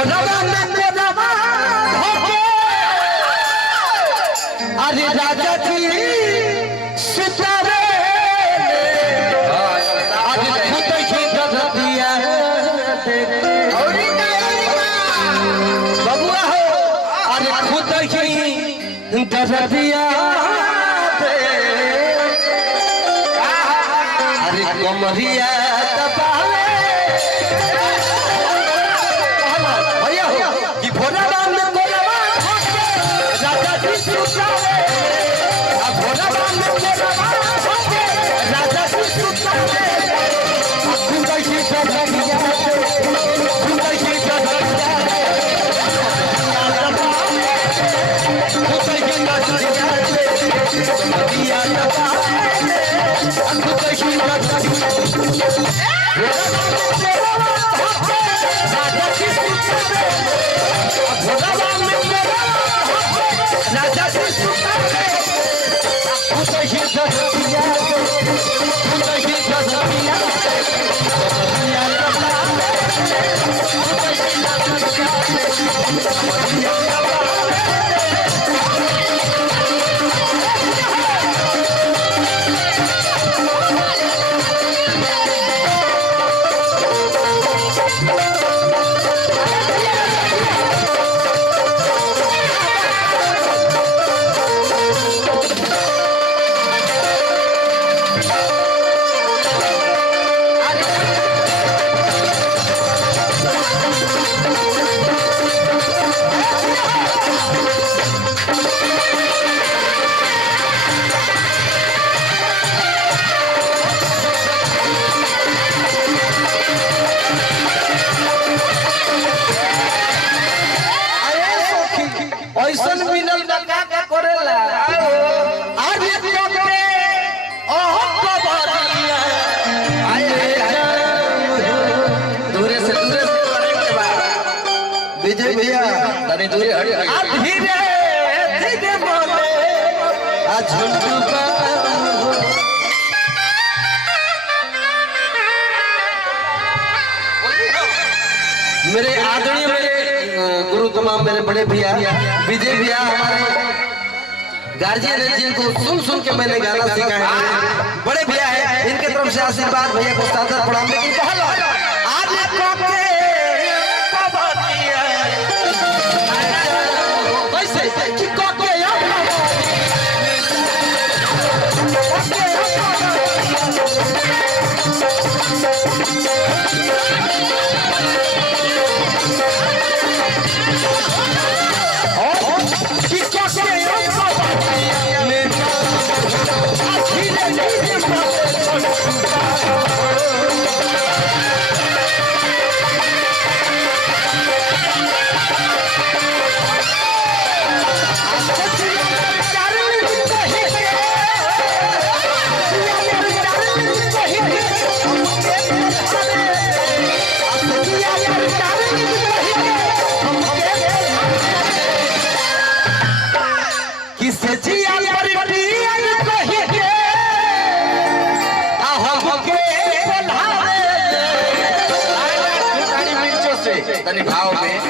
भोरवा में कोरवा होके अरे राजा जी सुतारे आज खुद ही धरतिया बबुआ हो अरे खुद ही धरतिया अरे कमरिया दबावे भैया हो कि भोरवा में कोरवा होके राजा जी सुतारे भोरवा में कोरवा होके राजा जी सुतारे खुद ही धरतिया खुद ही धरतिया ऐसन मिलल का करेला आज कोके ओह कबरिया दूरे से करेंगे बा विजय भैया तने दूरे हट धीरे धीरे बोले आज झुमका मेरे आदरणीय गुरु तमाम मेरे बड़े भैया विजय भैया हमारे गार्जियन है जिनको सुन सुन के मैंने गाना सीखा है बड़े भैया है इनके तरफ से आशीर्वाद भैया को सादर प्रणाम लेकिन कहलो आज कोके कबरिया कैसे कि कोके भाव में